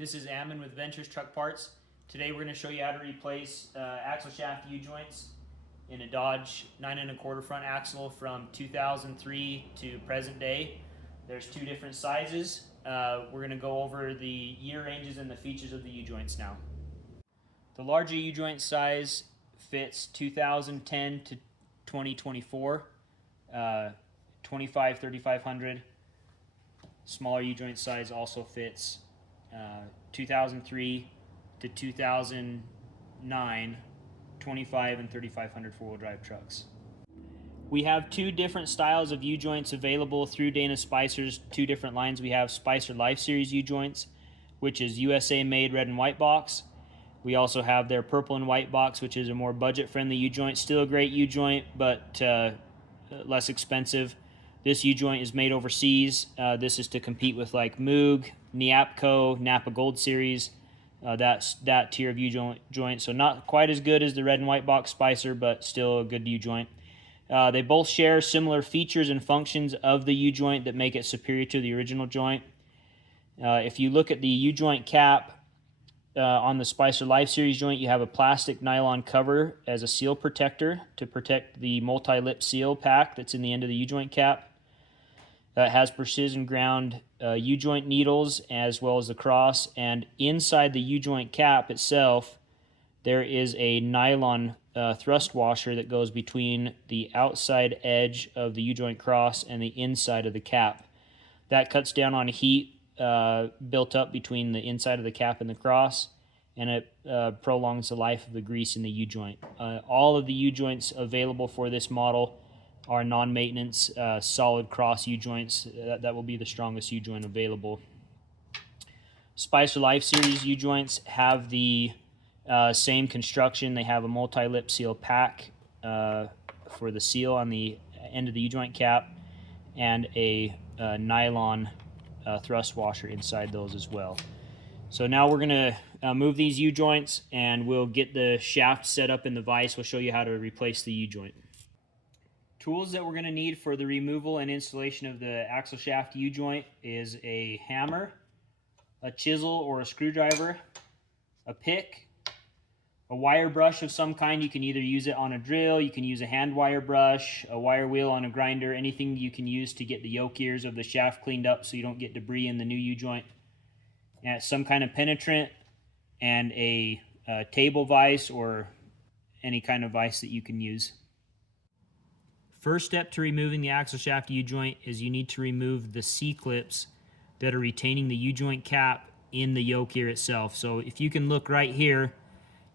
This is Ammon with Ventures Truck Parts. Today we're going to show you how to replace axle shaft U-joints in a Dodge 9 1/4 front axle from 2003 to present day. There's two different sizes. We're going to go over the year ranges and the features of the U-joints now. The larger U-joint size fits 2010 to 2024, 3500. Smaller U-joint size also fits 2003 to 2009, 25 and 3500 four-wheel drive trucks. We have two different styles of U-joints available through Dana Spicer's two different lines. We have Spicer Life Series U-joints, which is USA made red and white box. We also have their purple and white box, which is a more budget-friendly U-joint. Still a great U-joint, but less expensive. This U-joint is made overseas. This is to compete with like Moog, Neapco, Napa Gold Series, that tier of U-joint. So not quite as good as the red and white box Spicer, but still a good U-joint. They both share similar features and functions of the U-joint that make it superior to the original joint. If you look at the U-joint cap on the Spicer Life Series joint, you have a plastic nylon cover as a seal protector to protect the multi-lip seal pack that's in the end of the U-joint cap. It has precision ground U-joint needles as well as the cross, and inside the U-joint cap itself there is a nylon thrust washer that goes between the outside edge of the U-joint cross and the inside of the cap. That cuts down on heat built up between the inside of the cap and the cross, and it prolongs the life of the grease in the U-joint. All of the U-joints available for this model are non-maintenance solid cross U-joints. That will be the strongest U-joint available. Spicer Life Series U-joints have the same construction. They have a multi-lip seal pack for the seal on the end of the U-joint cap, and a nylon thrust washer inside those as well. So now we're going to move these U-joints, and we'll get the shaft set up in the vise. We'll show you how to replace the U-joint. Tools that we're going to need for the removal and installation of the axle shaft U-joint is a hammer, a chisel or a screwdriver, a pick, a wire brush of some kind. You can either use it on a drill, you can use a hand wire brush, a wire wheel on a grinder, anything you can use to get the yoke ears of the shaft cleaned up so you don't get debris in the new U-joint. And some kind of penetrant, and a table vise or any kind of vise that you can use. First step to removing the axle shaft U-joint is you need to remove the C-clips that are retaining the U-joint cap in the yoke ear itself. So if you can look right here,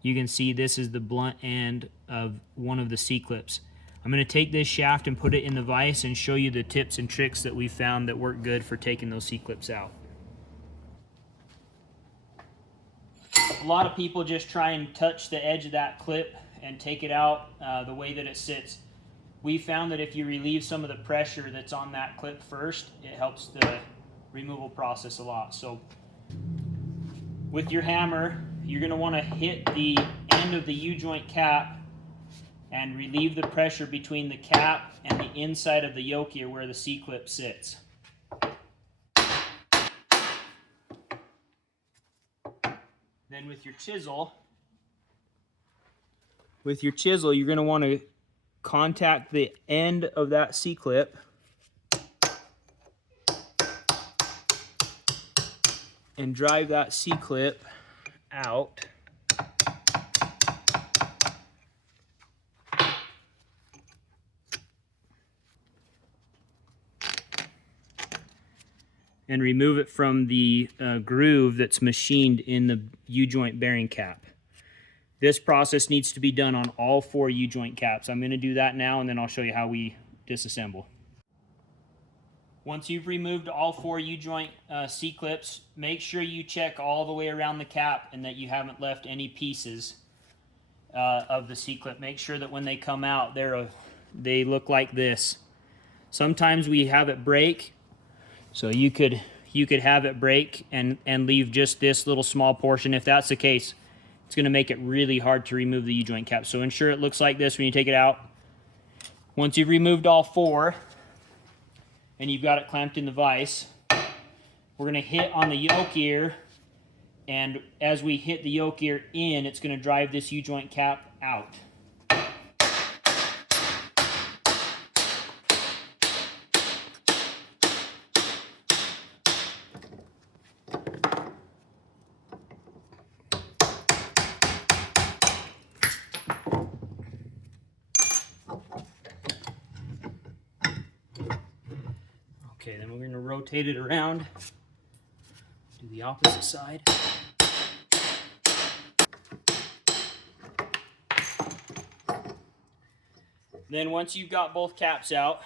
you can see this is the blunt end of one of the C-clips. I'm going to take this shaft and put it in the vise and show you the tips and tricks that we found that work good for taking those C-clips out. A lot of people just try and touch the edge of that clip and take it out the way that it sits. We found that if you relieve some of the pressure that's on that clip first, it helps the removal process a lot. So with your hammer, you're going to want to hit the end of the U-joint cap and relieve the pressure between the cap and the inside of the yoke ear where the C-clip sits. Then with your chisel, you're going to want to contact the end of that C-clip and drive that C-clip out. And remove it from the groove that's machined in the U-joint bearing cap. This process needs to be done on all four U-joint caps. I'm going to do that now, and then I'll show you how we disassemble. Once you've removed all four U-joint C-clips, make sure you check all the way around the cap and that you haven't left any pieces of the C-clip. Make sure that when they come out, they look like this. Sometimes we have it break, so you could have it break and leave just this little small portion. If that's the case, it's going to make it really hard to remove the U-joint cap. So ensure it looks like this when you take it out. Once you've removed all four and you've got it clamped in the vise, we're going to hit on the yoke ear And as we hit the yoke ear in, it's going to drive this U-joint cap out. Okay, then we're going to rotate it around, do the opposite side. Then once you've got both caps out,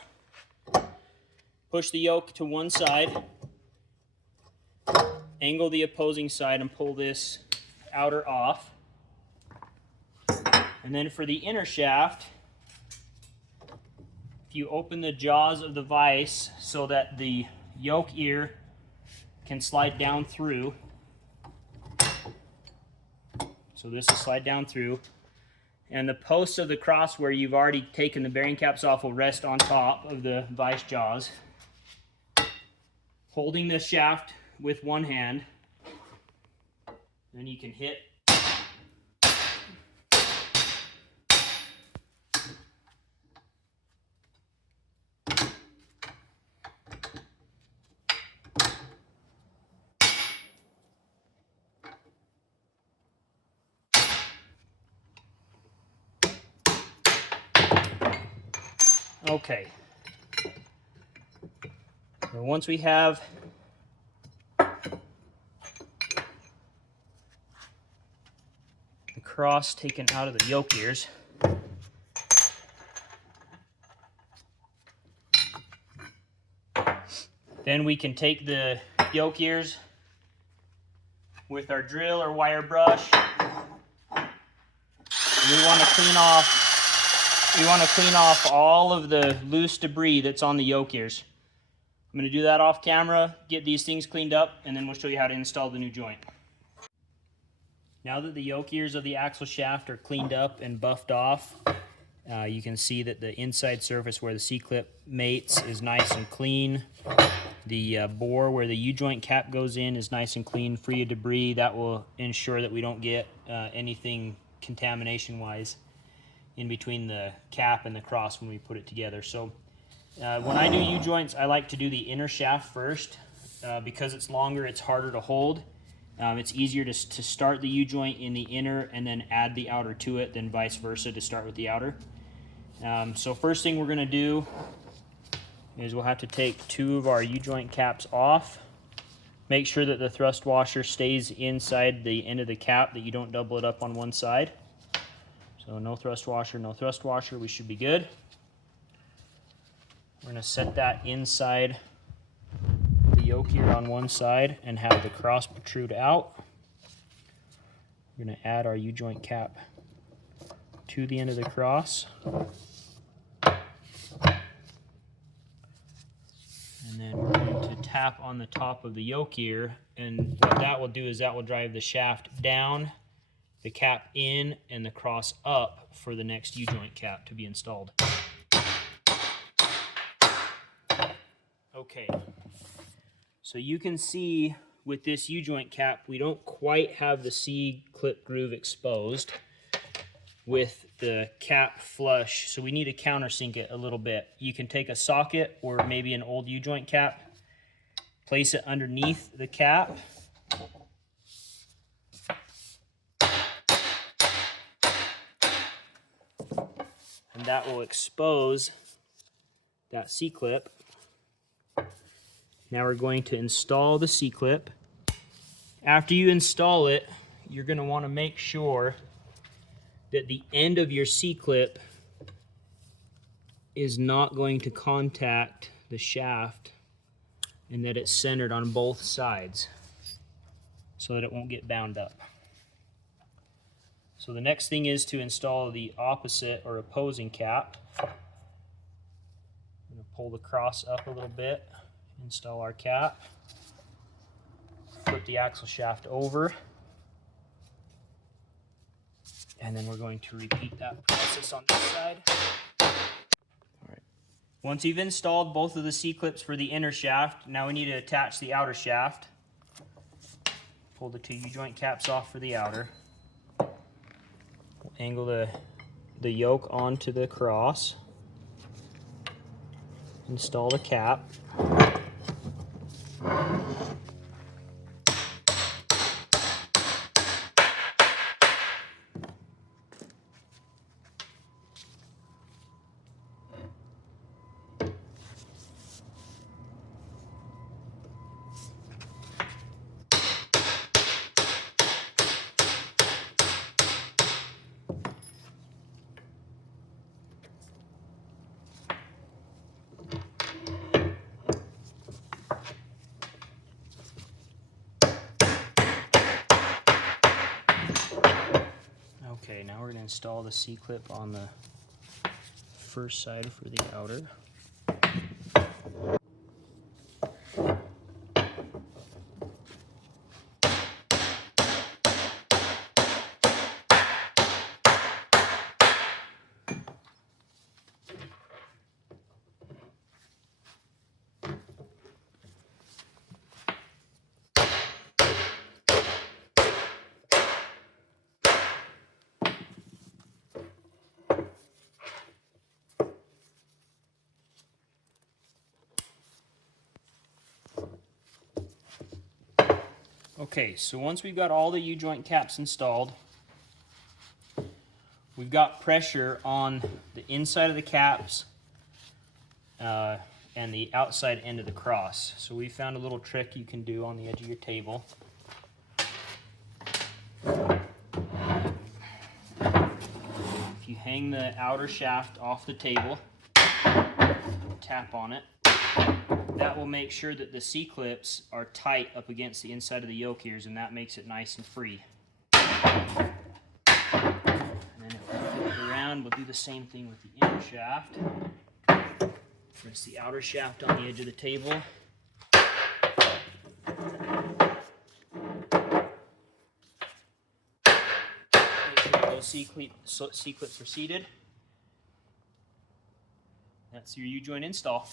push the yoke to one side, angle the opposing side, and pull this outer off. And then for the inner shaft, if you open the jaws of the vise so that the yoke ear can slide down through, so this will slide down through, and the posts of the cross where you've already taken the bearing caps off will rest on top of the vise jaws. Holding the shaft with one hand, then you can hit. Okay. So once we have the cross taken out of the yoke ears, then we can take the yoke ears with our drill or wire brush. We want to clean off all of the loose debris that's on the yoke ears. I'm going to do that off camera, get these things cleaned up, and then we'll show you how to install the new joint. Now that the yoke ears of the axle shaft are cleaned up and buffed off, you can see that the inside surface where the C-clip mates is nice and clean. The bore where the U-joint cap goes in is nice and clean, free of debris. That will ensure that we don't get anything contamination-wise in between the cap and the cross when we put it together. So when I do U-joints, I like to do the inner shaft first. Because it's longer, it's harder to hold. It's easier to start the U-joint in the inner and then add the outer to it than vice versa to start with the outer. So first thing we're going to do is we'll have to take two of our U-joint caps off. Make sure that the thrust washer stays inside the end of the cap, that you don't double it up on one side. So no thrust washer, no thrust washer, we should be good. We're going to set that inside the yoke ear on one side and have the cross protrude out. We're going to add our U-joint cap to the end of the cross. And then we're going to tap on the top of the yoke ear, and what that will do is that will drive the shaft down, the cap in, and the cross up for the next U-joint cap to be installed. Okay, so you can see with this U-joint cap, we don't quite have the C-clip groove exposed with the cap flush, so we need to countersink it a little bit. You can take a socket or maybe an old U-joint cap, place it underneath the cap, and that will expose that C-clip. Now we're going to install the C-clip. After you install it, you're going to want to make sure that the end of your C-clip is not going to contact the shaft and that it's centered on both sides so that it won't get bound up. So the next thing is to install the opposite or opposing cap. I'm going to pull the cross up a little bit, install our cap, flip the axle shaft over, and then we're going to repeat that process on this side. All right. Once you've installed both of the C-clips for the inner shaft, now we need to attach the outer shaft. Pull the two U-joint caps off for the outer. We'll angle the yoke onto the cross. Install the cap. Okay, now we're going to install the C-clip on the first side for the outer. Okay, so once we've got all the U-joint caps installed, we've got pressure on the inside of the caps and the outside end of the cross. So we found a little trick you can do on the edge of your table. If you hang the outer shaft off the table, tap on it, that will make sure that the C-clips are tight up against the inside of the yoke ears, and that makes it nice and free. And then if we flip it around, we'll do the same thing with the inner shaft. Press the outer shaft on the edge of the table. Make sure those C-clips are seated. That's your U-joint install.